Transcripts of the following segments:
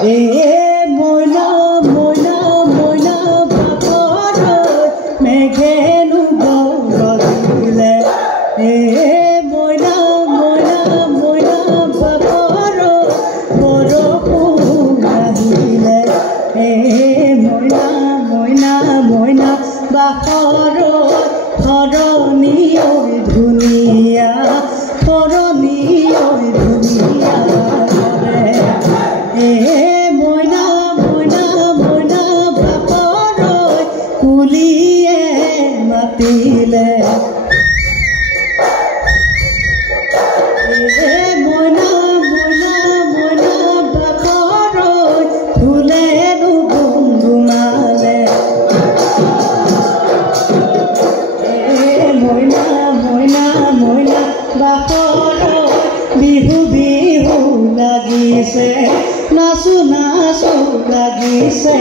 মইনা মইনা মইনা বাপৰত মেঘেনো বৰদিলে মইনা মইনা মইনা বাপৰত বৰষুণ আহিলে মইনা মইনা মইনা বাপৰত ধৰণী ঐ ধুনীয়া ধৰণী ঐ ধুনীয়া মইনা মইনা মইনা বাপৰত কুলিয়ে মাতিলে মইনা মইনা মইনা বাপৰত ঢোলেনো গুণগুণালে মইনা মইনা মইনা বাপৰত বিহু বিহু লাগিছে নাচো নাচো লাগিছে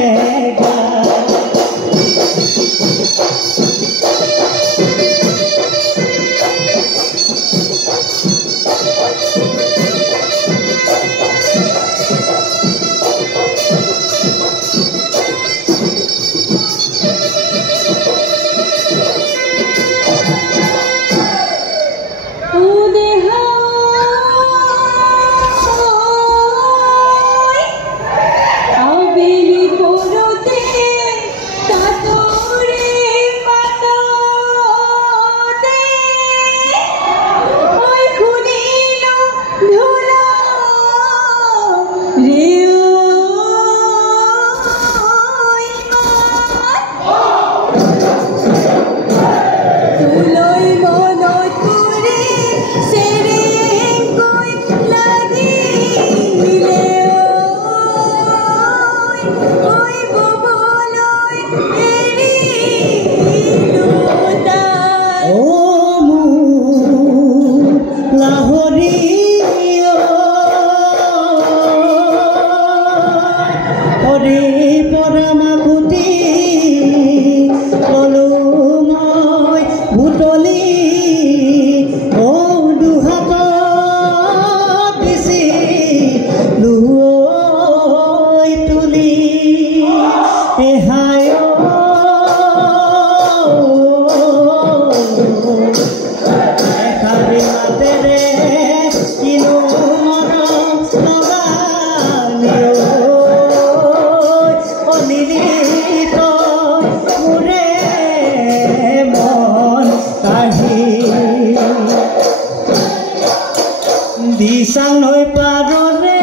দিশাং নৈ পাৰৰে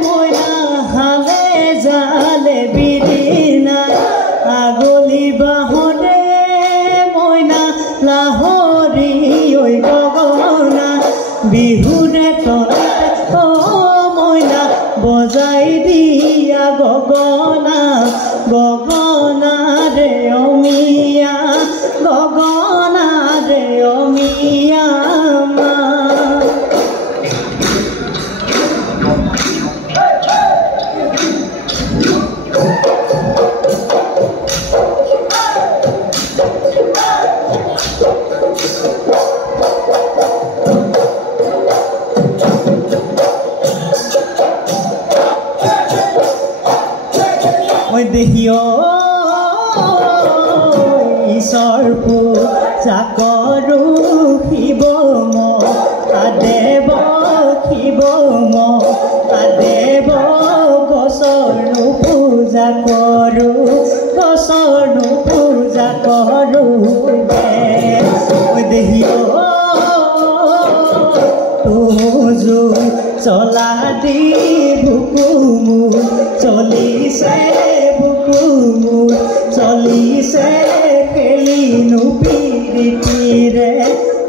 মইনা হালে জালে বিৰিণা আগলি বাহৰে মইনা লাহৰি ঐ গগনা বিহুৰে তলতে মইনা বজাই দিয়া গগনা গগনা ৰে অমিয়া গগনা ৰে অমিয়া দেহিও ঈশ্বৰ পূজা কৰো শিৱ মহাদেৱ শিৱ মহাদেৱ গছৰনো পূজা কৰো গছৰনো পূজা কৰো দেহিও তোজো চলা দি বুকু মোৰ চলিছে চলিছে খেলিনো পিৰিতিৰে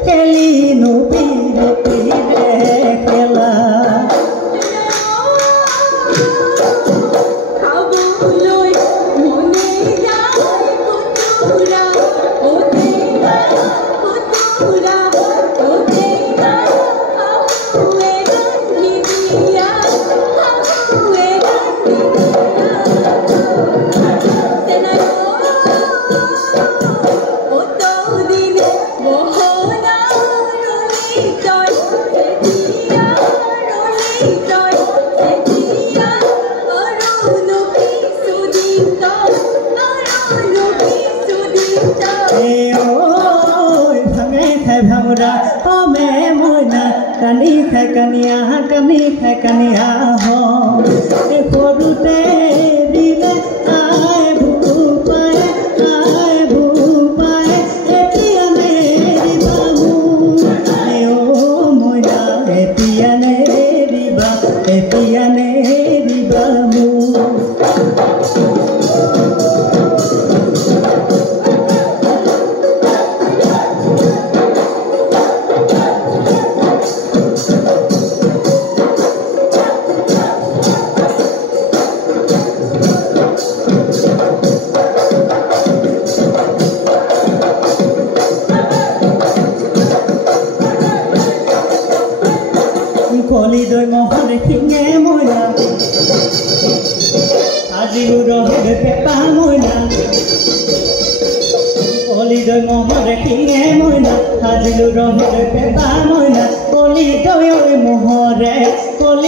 খেলিনো পিৰিতিৰে খেলা ভৰা অমে মইনা কানি খাই কানিয়া হ সৰুতে দিলে আই ভূপাই এতিয়া নেৰিবা মোক অ' মইনা এতিয়া নেৰিবা মোক কলিদৈ মহলে শিঙে মইনা আজিও ৰহে পেপা মইনা কলিদৈ মহলে শিঙে মইনা আজিও ৰহে পেপা মইনা কলিদৈ মহৰে শিঙা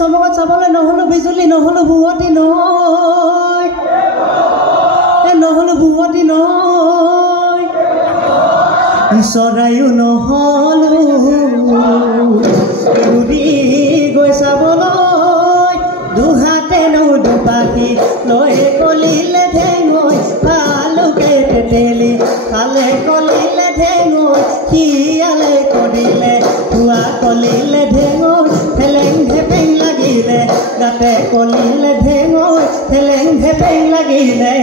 চমকত চাবলৈ নহ'লো বিজুলী নহ'লো বুৱতী নহয় চৰায়ো নহ'লো উৰি গৈ চাবলৈ দুহাতে দুপাখি লৈ কলিলে ঠেঙৈ ভালুকে তেতেলি খালে কলিলে ঠেঙৈ শিয়ালে কৰিলে ধোৱা কলিলে ঠেঙৈ ঠেলেং ঠেপেং লাগিলে গাতে কলিলে ঠেঙৈ ঠেলেং ঠেপেং লাগিলে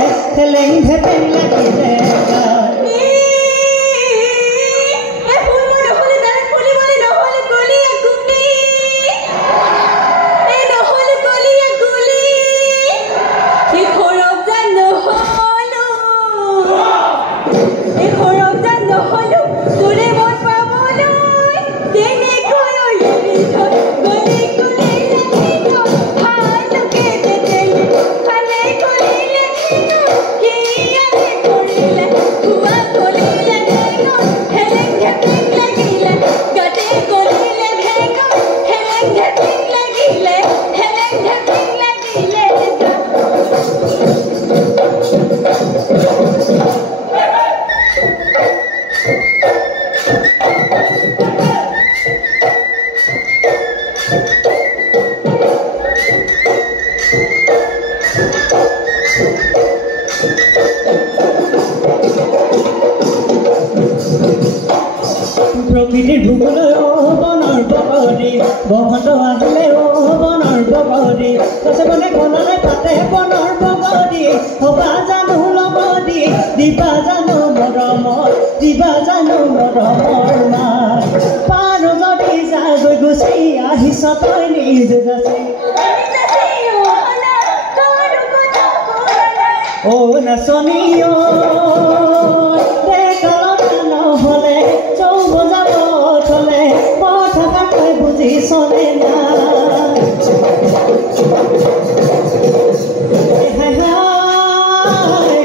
প্ৰকৃতিৰ ভূগোলৈ বনৰ বগৰী বসন্ত আহিলে বনৰ বগৰী গছে বনে কললে পাতে বনৰ বগৰী হবা জানো লগৰী দিবা জানো মৰমৰ মাত পাৰ যদি যাগৈ গুচি আহিছ তই নিজ গাছে অ' নাচনী নহ'লে চৌ বজাব থলে কথা তই বুজিছনে না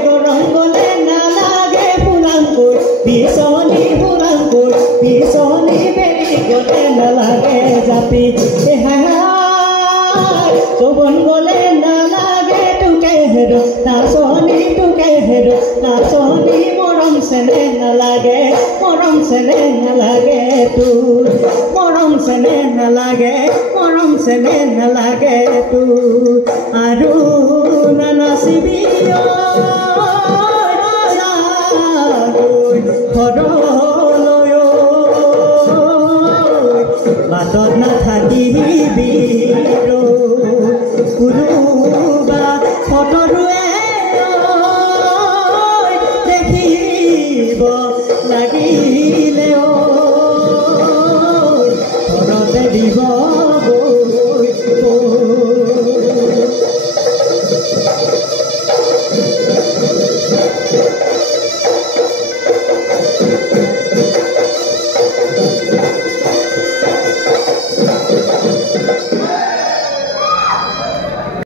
গৰম গ'লে নালাগে ফুলাংকৈ পিছনি বেৰি গ'লে নালাগে জাপি যৌৱন গ'লে নালাগে তোকে হেৰু নাচনি তোকে হেৰু নাচনী মৰম চেনেহ নালাগে মৰম চেনেহ নালাগে তোৰ মৰম চেনেহ নালাগে মৰম চেনেহ নালাগে তোৰ আৰু নানাচিবি ঘৰলৈ বাটত নাথাকিবি কোনোবা ফটোৱে দেখিব লাগিলে